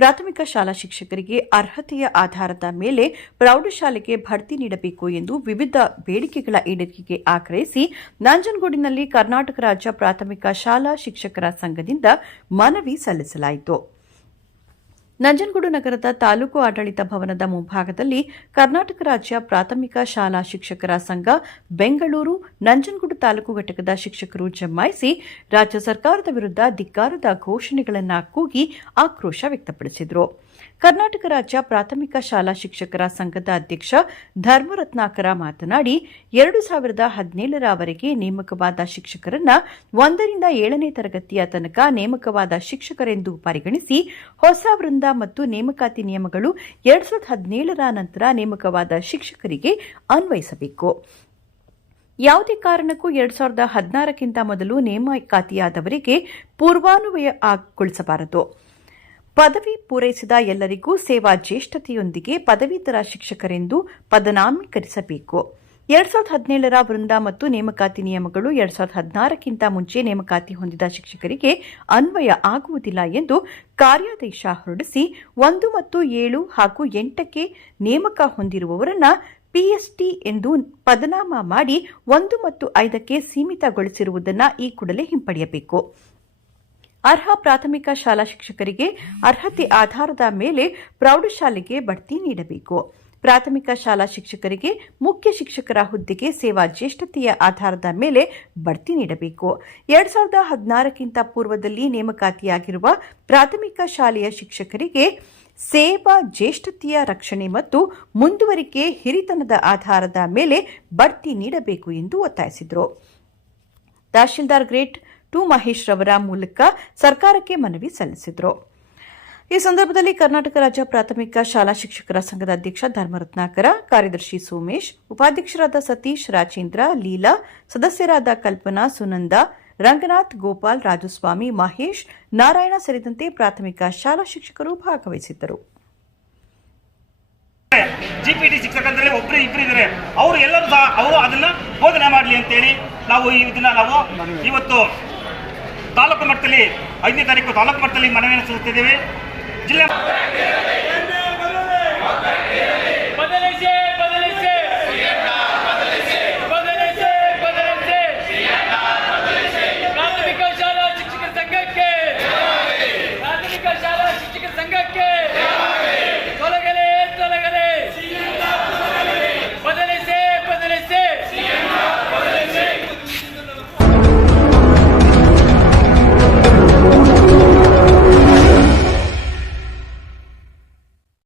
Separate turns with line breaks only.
ಪ್ರಾಥಮಿಕ ಶಾಲಾ ಶಿಕ್ಷಕರಿಗೆ ಅರ್ಹತೆಯ ಆಧಾರದ ಮೇಲೆ ಪ್ರೌಢಶಾಲೆಗೆ ಭರ್ತಿ ನೀಡಬೇಕು ಎಂದು ವಿವಿಧ ಬೇಡಿಕೆಗಳ ಈಡೇರಿಕೆಗೆ ಆಗ್ರಹಿಸಿ ನಂಜನಗೂಡಿನಲ್ಲಿ ಕರ್ನಾಟಕ ರಾಜ್ಯ ಪ್ರಾಥಮಿಕ ಶಾಲಾ ಶಿಕ್ಷಕರ ಸಂಘದಿಂದ ಮನವಿ ಸಲ್ಲಿಸಲಾಯಿತು. ನಂಜನಗೂಡು ನಗರದ ತಾಲೂಕು ಆಡಳಿತ ಭವನದ ಮುಂಭಾಗದಲ್ಲಿ ಕರ್ನಾಟಕ ರಾಜ್ಯ ಪ್ರಾಥಮಿಕ ಶಾಲಾ ಶಿಕ್ಷಕರ ಸಂಘ, ಬೆಂಗಳೂರು ನಂಜನಗೂಡು ತಾಲೂಕು ಘಟಕದ ಶಿಕ್ಷಕರು ಜಮಾಯಿಸಿ ರಾಜ್ಯ ಸರ್ಕಾರದ ವಿರುದ್ಧ ಧಿಕ್ಕಾರದ ಘೋಷಣೆಗಳನ್ನು ಕೂಗಿ ಆಕ್ರೋಶ ವ್ಯಕ್ತಪಡಿಸಿದರು. ಕರ್ನಾಟಕ ರಾಜ್ಯ ಪ್ರಾಥಮಿಕ ಶಾಲಾ ಶಿಕ್ಷಕರ ಸಂಘದ ಅಧ್ಯಕ್ಷ ಧರ್ಮರತ್ನಾಕರ ಮಾತನಾಡಿ, ಎರಡು ಸಾವಿರದ ಹದಿನೇಳರವರೆಗೆ ನೇಮಕವಾದ ಶಿಕ್ಷಕರನ್ನ ಒಂದರಿಂದ ಏಳನೇ ತರಗತಿಯ ತನಕ ನೇಮಕವಾದ ಶಿಕ್ಷಕರೆಂದು ಪರಿಗಣಿಸಿ ಹೊಸ ವೃಂದ ಮತ್ತು ನೇಮಕಾತಿ ನಿಯಮಗಳು ಎರಡ್ ಸಾವಿರದ ಹದಿನೇಳರ ನಂತರ ನೇಮಕವಾದ ಶಿಕ್ಷಕರಿಗೆ ಅನ್ವಯಿಸಬೇಕು. ಯಾವುದೇ ಕಾರಣಕ್ಕೂ ಎರಡ್ ಸಾವಿರದ ಹದಿನಾರಕ್ಕಿಂತ ಮೊದಲು ನೇಮಕಾತಿಯಾದವರಿಗೆ ಪೂರ್ವಾನ್ವಯಗೊಳಿಸಬಾರದು ಪದವಿ ಪೂರೈಸಿದ ಎಲ್ಲರಿಗೂ ಸೇವಾ ಜ್ಯೇಷ್ಠತೆಯೊಂದಿಗೆ ಪದವೀಧರ ಶಿಕ್ಷಕರೆಂದು ಪದನಾಮೀಕರಿಸಬೇಕು. ಎರಡ್ ಸಾವಿರದ ಹದಿನೇಳರ ವೃಂದ ಮತ್ತು ನೇಮಕಾತಿ ನಿಯಮಗಳು ಎರಡ್ ಸಾವಿರದ ಹದಿನಾರಕ್ಕಿಂತ ಮುಂಚೆ ನೇಮಕಾತಿ ಹೊಂದಿದ ಶಿಕ್ಷಕರಿಗೆ ಅನ್ವಯ ಆಗುವುದಿಲ್ಲ ಎಂದು ಕಾರ್ಯಾದೇಶ ಹೊರಡಿಸಿ ಒಂದು ಮತ್ತು ಏಳು ಹಾಗೂ ಎಂಟಕ್ಕೆ ನೇಮಕ ಹೊಂದಿರುವವರನ್ನ ಪಿಎಸ್ಟಿ ಎಂದು ಪದನಾಮ ಮಾಡಿ ಒಂದು ಮತ್ತು ಐದಕ್ಕೆ ಸೀಮಿತಗೊಳಿಸಿರುವುದನ್ನು ಈ ಕೂಡಲೇ ಹಿಂಪಡೆಯಬೇಕು. ಅರ್ಹ ಪ್ರಾಥಮಿಕ ಶಾಲಾ ಶಿಕ್ಷಕರಿಗೆ ಅರ್ಹತೆ ಆಧಾರದ ಮೇಲೆ ಪ್ರೌಢಶಾಲೆಗೆ ಬಡ್ತಿ ನೀಡಬೇಕು. ಪ್ರಾಥಮಿಕ ಶಾಲಾ ಶಿಕ್ಷಕರಿಗೆ, ಮುಖ್ಯ ಶಿಕ್ಷಕರ ಹುದ್ದೆಗೆ ಸೇವಾ ಜ್ಯೇಷ್ಠತೆಯ ಆಧಾರದ ಮೇಲೆ ಬಡ್ತಿ ನೀಡಬೇಕು. ಎರಡ್ ಸಾವಿರದ ಹದಿನಾರಕ್ಕಿಂತ ಪೂರ್ವದಲ್ಲಿ ನೇಮಕಾತಿಯಾಗಿರುವ ಪ್ರಾಥಮಿಕ ಶಾಲೆಯ ಶಿಕ್ಷಕರಿಗೆ ಸೇವಾ ಜ್ಯೇಷ್ಠತೆಯ ರಕ್ಷಣೆ ಮತ್ತು ಮುಂದುವರಿಕೆ ಹಿರಿತನದ ಆಧಾರದ ಮೇಲೆ ಬಡ್ತಿ ನೀಡಬೇಕು ಎಂದು ಒತ್ತಾಯಿಸಿದರು. ತಹಶೀಲ್ದಾರ್ ಗ್ರೇಟ್ ಟು ಮಹೇಶ್ ರವರ ಮೂಲಕ ಸರ್ಕಾರಕ್ಕೆ ಮನವಿ ಸಲ್ಲಿಸಿದರು. ಈ ಸಂದರ್ಭದಲ್ಲಿ ಕರ್ನಾಟಕ ರಾಜ್ಯ ಪ್ರಾಥಮಿಕ ಶಾಲಾ ಶಿಕ್ಷಕರ ಸಂಘದ ಅಧ್ಯಕ್ಷ ಧರ್ಮರತ್ನಾಕರ ಕಾರ್ಯದರ್ಶಿ ಸೋಮೇಶ್ ಉಪಾಧ್ಯಕ್ಷರಾದ ಸತೀಶ್ ರಾಜೇಂದ್ರ ಲೀಲಾ ಸದಸ್ಯರಾದ ಕಲ್ಪನಾ ಸುನಂದ ರಂಗನಾಥ್ ಗೋಪಾಲ್ ರಾಜಸ್ವಾಮಿ ಮಹೇಶ್ ನಾರಾಯಣ ಸೇರಿದಂತೆ ಪ್ರಾಥಮಿಕ ಶಾಲಾ ಶಿಕ್ಷಕರು ಭಾಗವಹಿಸಿದ್ದರು.
ಜಿಪಿಟಿ ಶಿಕ್ಷಕಂದ್ರೆ ಒಬ್ರು ಇಬ್ರು ಇದ್ದಾರೆ ಅವರು ಎಲ್ಲರೂ ಸಹ ಅವರು ಅದನ್ನ ಬೋಧನೆ ಮಾಡಲಿ ಅಂತೇಳಿ ನಾವು ಈ ದಿನ ನಾವು ಇವತ್ತು ತಾಲೂಕು ಮಟ್ಟದಲ್ಲಿ ಐದನೇ ತಾರೀಕು ತಾಲೂಕು ಮಟ್ಟದಲ್ಲಿ ಮನವಿಯನ್ನು ಸಲ್ಲಿಸ್ತಿದ್ದೇವೆ ಜಿಲ್ಲೆ
ಬದಲಿಸಿ